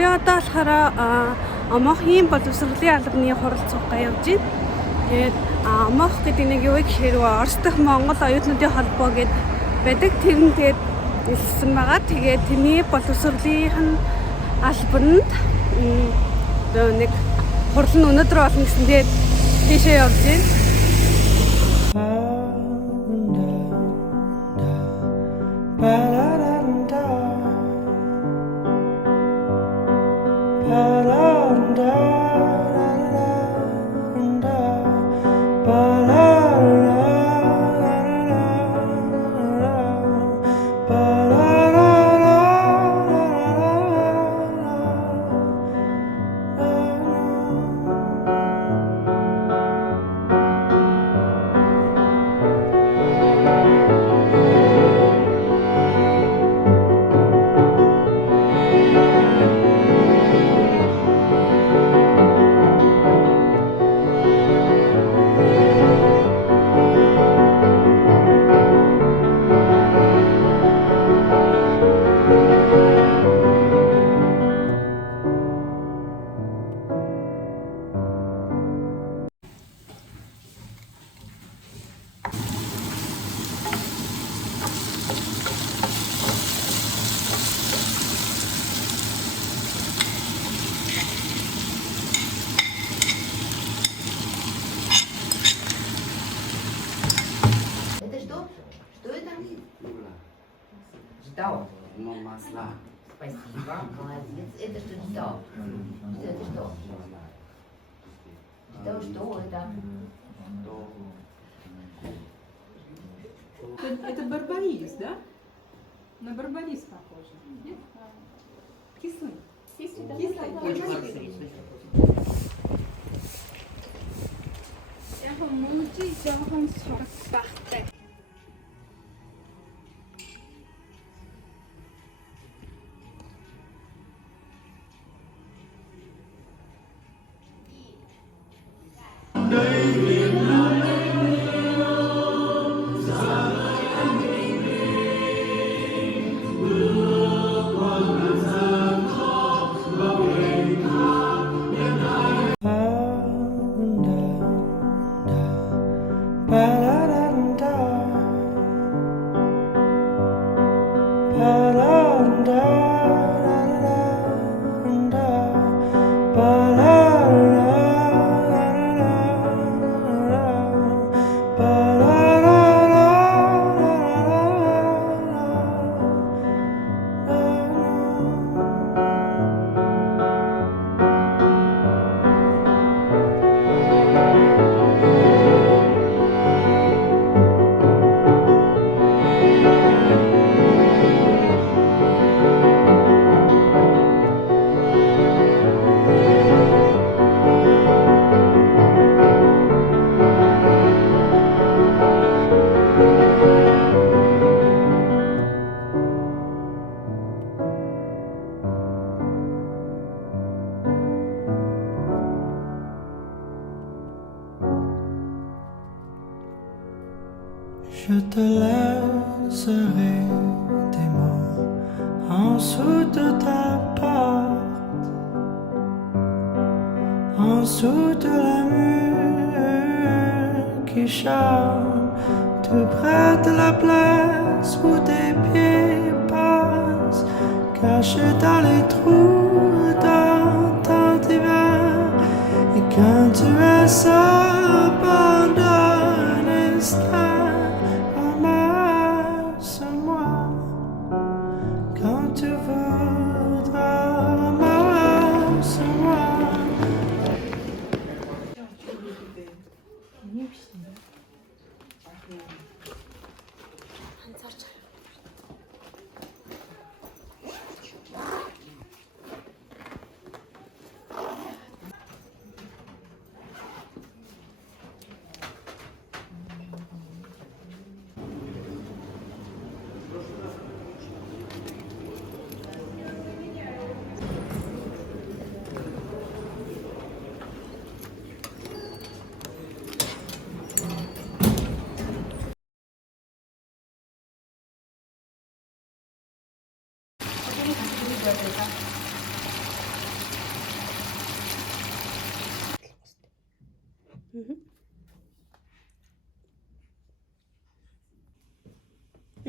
Би одоо болохоор Амохын боловсролын албаны хурал цуггаа явж байна. Тэгээд Амох гэдэг нэг юу гэхээр Орос дахь Монгол оюутнуудын холбоо гэдэг байдаг. Тэр нь тэгээд илсэн байгаа. Тэгээд тэрний боловсролын албанд нэг хурал нь өнөөдөр болно гэсэн. Тэгээд тийшээ явж байна. Ждал? Ну, масла. Спасибо, молодец. Это что ждал? Это что? Ждал, что это? Это барбарис, да? На барбарис похоже. Нет? Кислый. Кислый, да? Кислый. Очень хороший. Яг мөнгөний жоохон сурах багтай. Je te laisserai des mots en dessous de ta porte, en dessous de la mur qui chante, tout près de la place où tes pieds passent, cachés dans les trous dans ton divan. Et quand tu es seul pendant un instant, quand tu voudras, ramasse-moi. Энэ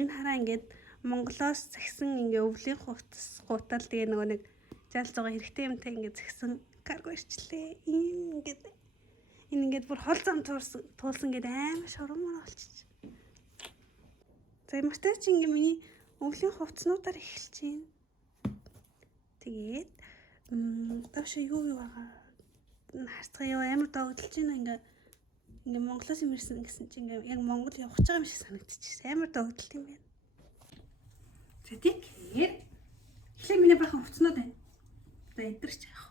хараа ингээд Монголоос загсан ингээ өвлийн хувцас гутал тэгээ нөгөө нэг жалзуугаа хэрэгтэй юмтай ингээ загсан карго ирчлээ. Энэ ингээд бүр хол зам туулсан гэдэг амар шурамар болчих. За ямартай ч ингээ миний өвлийн хувцснуудаар эхэлж байна. Тэгээд доош юу байгаа. Харцгаа юу амар догдолж байна ингээ Монголоос юм ирсэн гэсэн чинь ингээ яг Монгол явах гэж байгаа юм шиг санагдчихсэн. Амар догдолт юм байна. Тэгэхээр эхлээ миний бахан хувцснууд байна. За эдгэрч яах.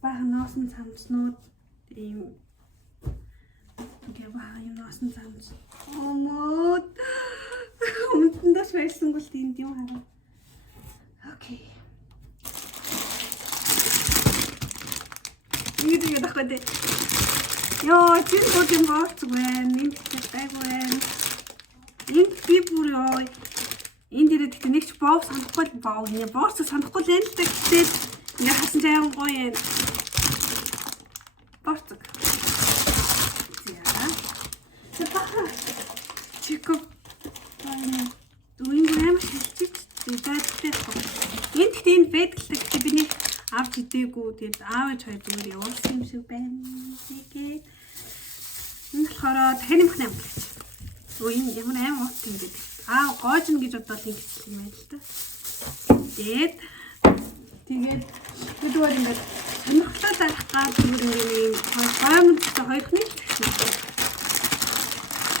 Бахан ноосны цамцнууд ийм ингээ бахан юм ноосны цамц. Омод. Өмнөдөөс байсан гол тэнд юм хараа. Окей. Ini dah kau deh. Yo, cint kau cint bos guen, ini kita guen. Ini tipu yo. Ini dia tu next bos sangat kuat bau ni. Bos tu sangat kuat lent tekted. Ni hasil jaya guen. Bos tu. Ya. Siapa? Cukup. Tu ini guen masih cik. Tidak tidak. Ini tin bed tekted ini. Авч идээгүй тэгээд аав ээж хоёр зүгээр явуулсан юм шиг байна. Тэгээд энэ болохоор дахин нэмэх юм гэж. Өө энэ ямар аим уут юм бэ? Аа гоожно гэж бодоод ингэсэн юм байна л да. Тэгээд зүгээр ингээд сонирхолтой зарах гал зүгээр юм гомд хоёрхны.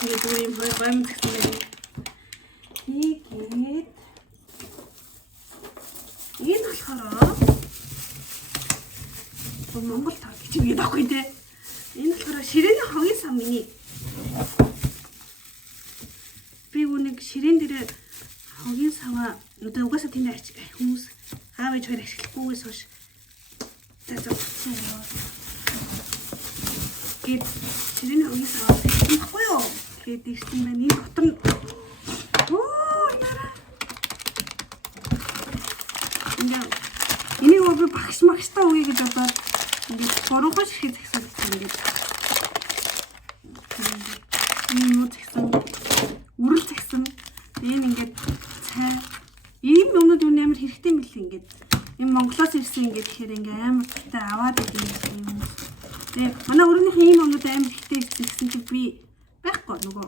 Тэгээд зүгээр юм гомд гэсэн байна. Тэгээд энэ болохоор Монгол тав гэж юм яахгүй те. Энэ болохоор ширээний хогийн сан миний. Би үнийг ширээн дээр хогийн саваа одоо угаасаа тэнд арчих хүмүүс аав ээж хоёр ашиглахгүйгээс хойш зазуулсан юм. Гэт ширээний хогийн саваа байхгүй юу? Гэт ирсэн байна. Энэ дотор нь энийг би багш магштай үгүй гэж бодоод ингээд гурван ширхэг загсан ингээд юм загсан үрэл загсан энэ ингээд цай ийм юмнууд юу амар хэрэгтэй юм бэл ингээд энэ Монголоос ирсэн ингээд тэгэхээр ингээд амар таа аваад идэв юм. Тэгээ манай өрөөнийх ийм юмнууд амар хэрэгтэй гэсэн чинь би байхгүй нөгөө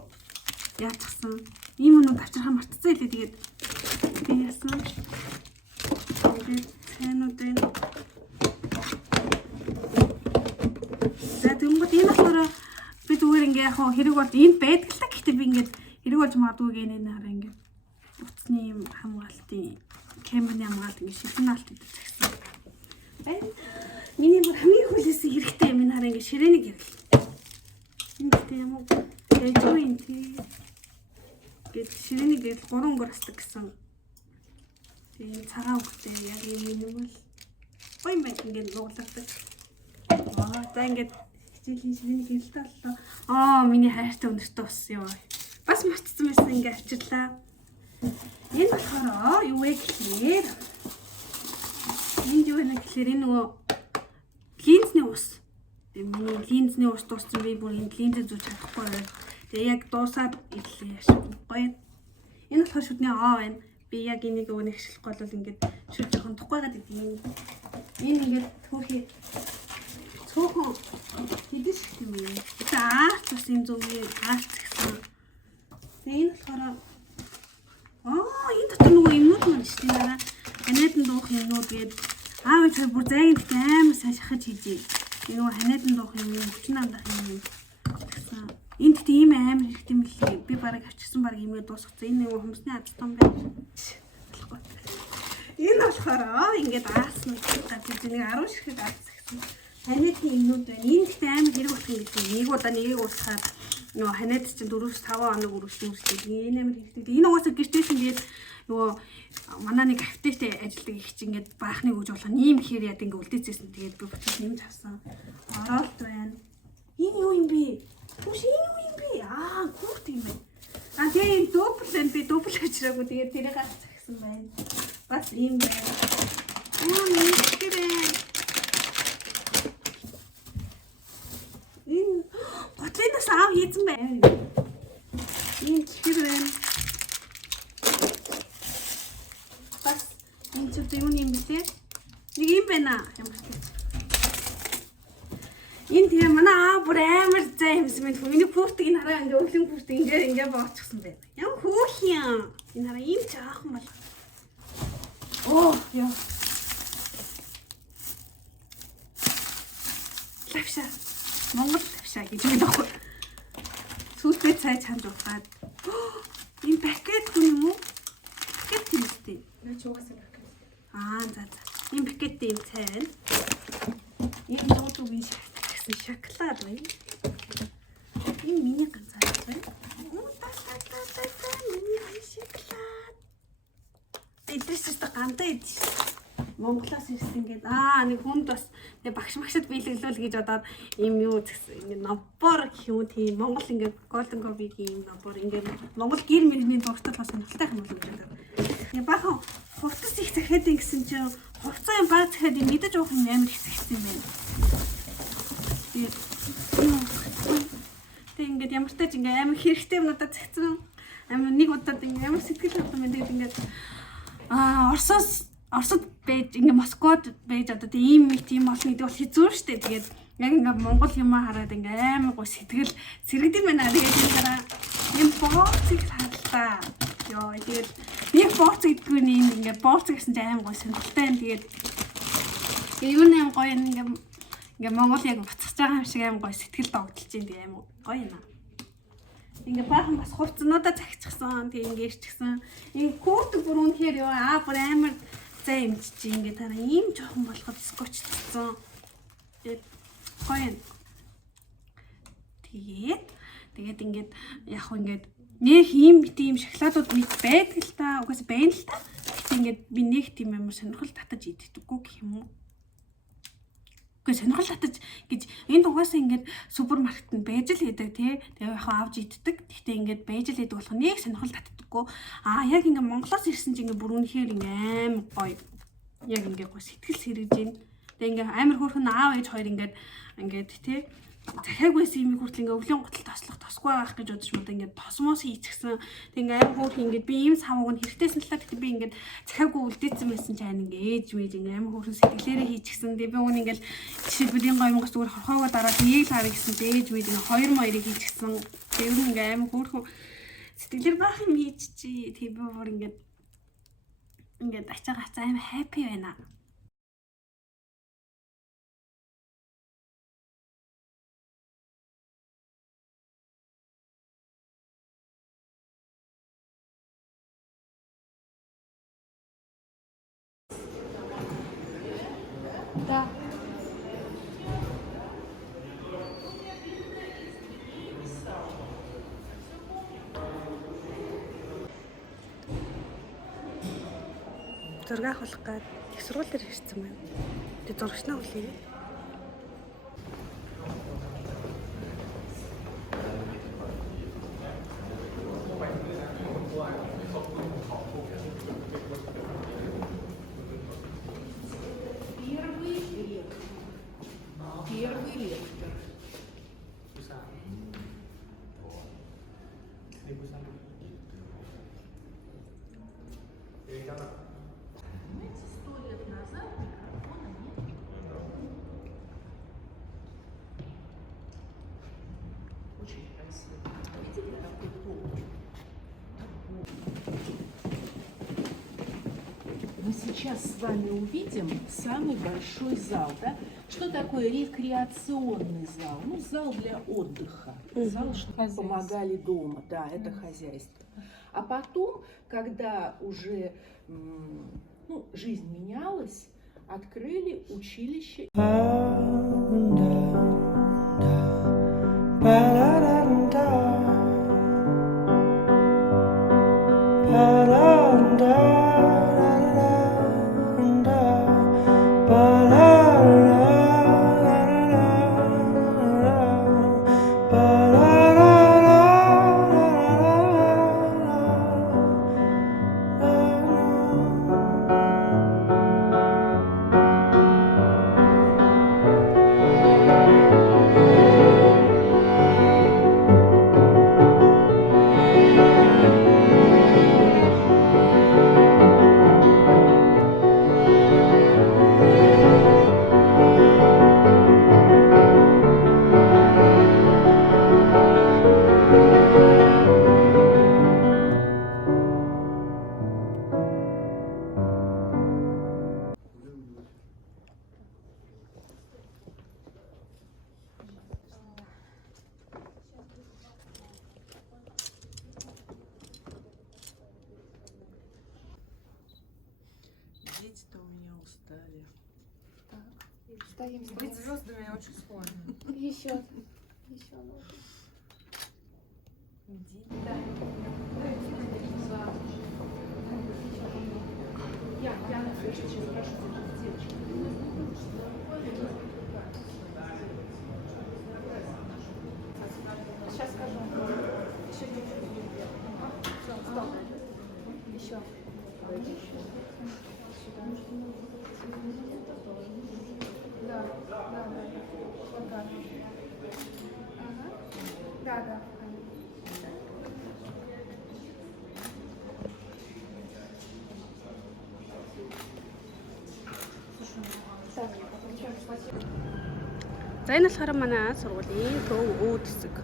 яачихсан ийм юмнууд авчрахаа мартцсан хэлээ тэгээд би яасан тэгээд цайнуудын энэ болохоор би зүгээр ингээ яг хэрэг бол энд байдаг л та гэхдээ би ингээ хэрэг болж магадгүй гэнэ нэрээ ингээ утасны юм хамгаалтын камерын хамгаалт ингээ шилэн алт гэдэг загсан. Миний бүр хамгийн хүлээсэн хэрэгтэй юм нэрээ ингээ ширээний гэрэл. Энд тийм юм уу? Дэжгүй тий. Гэт ширээний гэрэл 3 өнгөр асдаг гэсэн. Тэгээ цагаан хөлтэй яг юм бол ой мэн ингээ нуугладаг. За ингээ хичээлийн ширээний гэрэлтэй боллоо. Миний хайртай өнөртөө болсон юм. Бас мартсан байсан ингээ авчирлаа. Энэ болохоор юу вэ гэхээр энд юу вэ гэхээр энэ нөгөө линзний ус. Миний линзний ус дууссан би бүр энэ линзээ зүүж чадахгүй байна. Тэгээ яг дуусаад ирлээ гоё. Энэ болохоор шүдний байна. Би яг энийг өөний ашиглахгүй бол ингээд шүд жоохон тухайгаад идэв. Энэ ингээд түүхий цөөхөн хэдэж юм бэ? Аарч бас энэ зөвний аарч гэсэн. Тэгээ энэ болохоор энэ дотор нөгөө юмнууд маань шүү дээ. Ханаадан дуух юмнууд гээд аав ээж бүр зайг амар сайн шахаж хийжээ. Нөгөө ханаадан дуух юм, хүчин амдах юм гэсэн. Энд гэдэг ийм амар хэрэгтэй юм лээ. Би бараг авчихсан бараг имээ дуусгацсан. Энэ нөгөө хүмүүсний адтан байна. Энэ болохоор ингээд аасна гэдэг нэг 10 ширхэг аасна гэсэн. Ханаадын юмнууд байна. Энэ ихтэй амар хэрэг болох юм гэдэг. Нэг удаа нэгийг уусгаад нөгөө ханаад чинь 4-5 хоног үргэлжлүүлдэг. Энэ амар хэрэгтэй. Энэ угаасаа гэртээс ингээд нөгөө манай нэг автетэй ажилладаг их чинь ингээд баахныг өгж болох ийм ихээр яд ингээд үлдээцсэн. Тэгээд би буцаж нэмж авсан. Оролт байна. Энэ юу юм бэ? Түш энэ юу юм бэ? Гүрт юм байна. Тэгээ дублэн би дубль авчираагүй. Тэгээд тэрийг гаргасан байна. Бас ийм байна. Нэг хийсэн бай. Ийм чихэр байна. Бас энэ ч юу юм бэ те? Нэг юм байна. Ямар ч юм. Энэ тийм манай бүр амар зай юмсан мэт миний пүүртийг энэ хараа ингээ өвлийн пүүрт ингээ боочихсон байна. Ямар хөөх юм. Энэ хараа ийм ч аахан бол. Оо яа. Лавша. Монгол лавша гэж үг байхгүй. Сүүлдээ цай чанд уухад. Энэ пакет юм уу? Пакет юм үстэй. Наач угаасаа пакет. За. Энэ пакет юм цай байна. Энэ дуудуугийн гэсэн шоколад байна. Энэ миний ганцаар байна. Миний шоколад. Эдгээрс та гандаа идэж. Монголоос ирсэн ингээд нэг хүнд бас тэг багш магшд биелгэлүүл гэж бодоод юм юу гэсэн ингээд нобор гэх юм тийм Монгол ингээд Golden Copy-гийн нобор ингээд Монгол гэр мөрний дуртай бас сонирхолтой юм болов гэж бодоод. Ингээ бахан хувцас их захиад гэсэн чинь хувцас юм баг захиад мэдэж уух юм амар их захисан юм байна. Тэг ингээд ямар ч тач ингээд амар хэрэгтэй юмудаа захицсан амар нэг удаад ингээд ямар сэтгэл хөдлөм байна тэгээд ингээд Оросд байж ингээ Москвад байж одоо тийм олон гэдэг бол хэцүү штэ. Тэгээд яг ингээ Монгол юм хараад ингээ амар гоо сэтгэл сэрэгдэм байна. Тэгээд энэ хараа юм бооцыг хадлаа. Йоо тэгээд нэг бооц гэдгүй нэг ингээ бооц гэсэн чинь амар гоо сонирхолтой юм. Тэгээд юу нэм гоё ингээ Монгол яг буцаж байгаа юм шиг амар гоо сэтгэл догдолж юм. Тэгээд амар гоё юм. Ингээ баахан бас хувцснуудаа цагчихсан. Тэгээд ингээ ирчихсэн. Энэ куртг бүр үнэхээр ёо бүр амар зай юм чи ингээ тараа ийм жоохон болгоод скотчцсан. Тэгээд гоё. Тэгээд ингээд яг хөө ингээд нэг ийм шоколадууд мэд байдаг л та. Угаасаа байна л та. Гэтэ ингээд би нэг тийм амар сонирхол татаж иддэггүй гэх юм уу. Угаасаа сонирхол татаж гэж энд угаасаа ингээд супермаркетанд байж л идэг тий. Тэгээд яг авч иддэг. Гэтэ ингээд байж л идэг болох нэг сонирхол татдаггүй. Яг ингээд Монголоос ирсэн чинь ингээд бүр үнэхээр ингээд амар гоё. Яг ингээд гоё сэтгэл сэргэж байна. Тэгээд ингээд амар хөөрхөн аав ээж хоёр ингээд тий захиаг байсан юм хүртэл ингээ өвлийн готол тослох тосгүй байх гэж бодож мод ингээ тосмоос хийчихсэн. Тэг ингээ амар хөөрх ингээ би ийм савууг нь хэрэгтэйсэн талаа гэхдээ би ингээ захиаггүй үлдээсэн байсан ч айн ингээ ээж мэж ингээ амар хөөрхөн сэтгэлээрээ хийчихсэн. Тэг би үүн ингээ жишээлбэл энэ гоёмгоос зүгээр хорхоогоо дараад нэг л харъя гэсэн ээж мэж ингээ хоёр моёрыг хийчихсэн. Тэг үүн ингээ амар хөөрхөн сэтгэлээр баах юм хийчихжээ. Тэг би бүр ингээ ачаа гацаа амар хаппи байна. Да. Зураг авах гээд их сургууль дээр ирсэн байна. Тэг зурагчнаа хүлээе. Первый ректор. Знаете, 100 лет назад микрофона нет. Очень красиво. Видели, какой пол? Мы сейчас с вами увидим самый большой зал, да? Что такое рекреационный зал? Ну, зал для отдыха. Зал, чтобы помогали дома, да, это хозяйство. А потом, когда уже жизнь менялась, открыли училище. Стоим, Быть звездами очень сложно. Еще. Сейчас скажу. Еще. Да. Вот так. Ага. Да. За энэ болохоор манай сургуулийн төв үүд хэсэг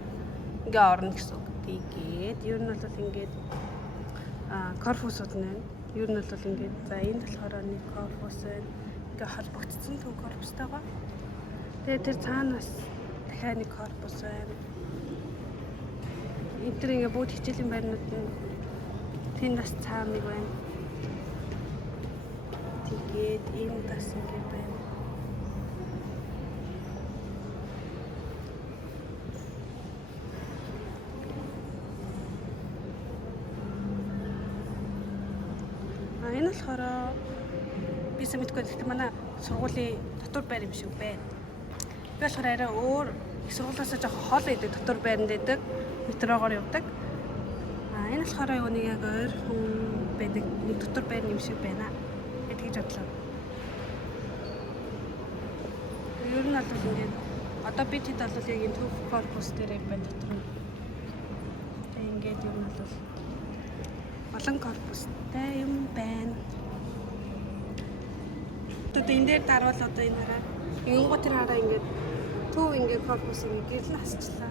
ингээ орно гэсэн үг. Тэгээд ер нь бол ингээд корпусууд байна. Ер нь бол ингээд за энэ болохоор нэг корпус байна. Ингээ холбогдсон төв корпустай байгаа. Тэгээд тэр цаанаас дахиад нэг корпус байна. Энэ тэр ингээ бүгд хичээлийн байрнууд нь тэнд бас цаана нэг байна. Тэгээд энэ бас ингээ байна. Энэ болохоор бисаа мэдгүй гэхдээ манай сургуулийн дотор байр юм шиг байна. Би болохоор арай өөр их сургуулиасаа жоохон хол идэг дотор байранд идэг метрогоор явдаг. Энэ болохоор юу нэг яг өөр хүн байдаг нэг дотор байр юм шиг байна. Би тэгж бодлоо. Ер нь бол ингээд одоо бид хэд бол яг энэ төв корпус дээр байна дотор нь. Тэгээ ингээд ер нь бол олон корпустай юм байна. Одоо энэ дээр дарвал одоо энэ хараа. Ингоо тэр хараа ингээд төв ингээд корпус ингээд гэрэл хасчлаа.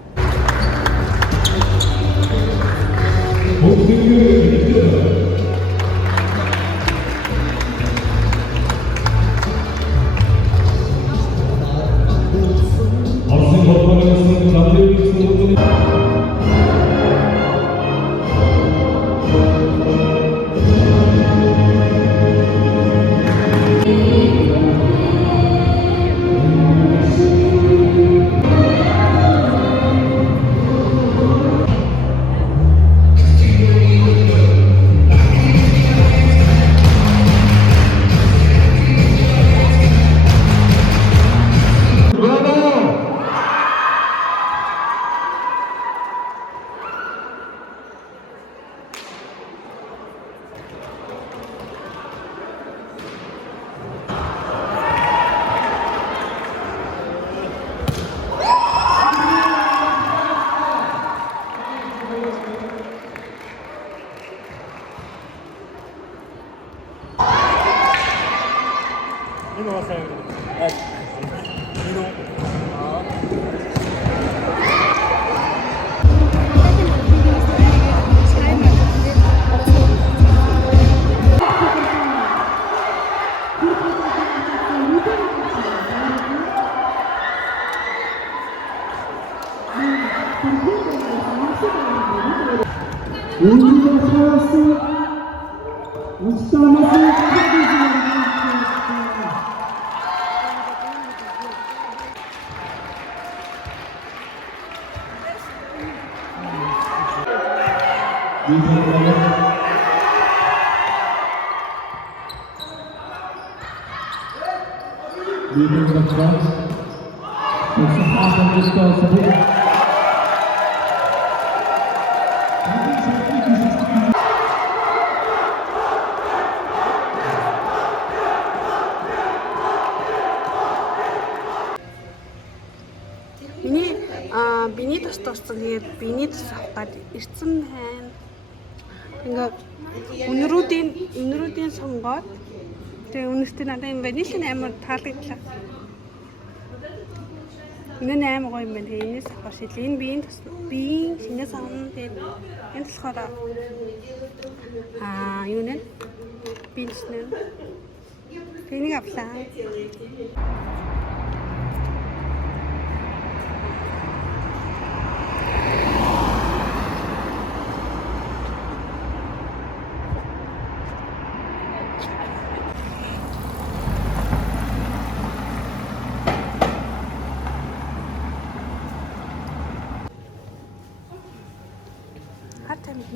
Биний туссан тэгээд биний тус аваад ирсэн байна. Ингээд өнрүүдийн сонгоод тэгээ үнэхээр надад юм байна. Нийлэн амар таалагдлаа. Энэ амар гоё юм байна. Тэгээ энэс авах шил. Энэ биеийн шинээс авна. Тэгээд энэ болохоор юу нэ? Бинснэ. Тэнийг авлаа.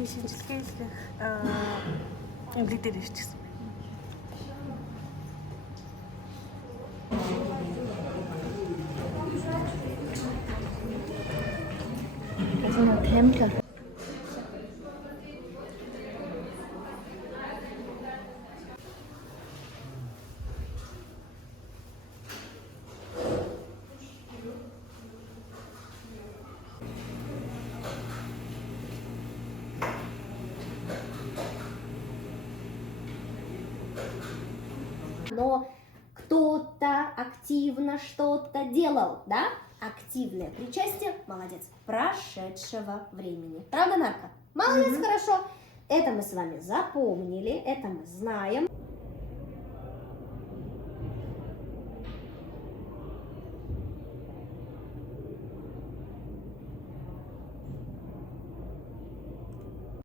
техникийн шинжилгээх эмнэлэг дээр ирчихсэн. Но кто-то активно что-то делал, да? Активное причастие, молодец, прошедшего времени. Правда, Нарка? Молодец, хорошо. Это мы с вами запомнили, это мы знаем.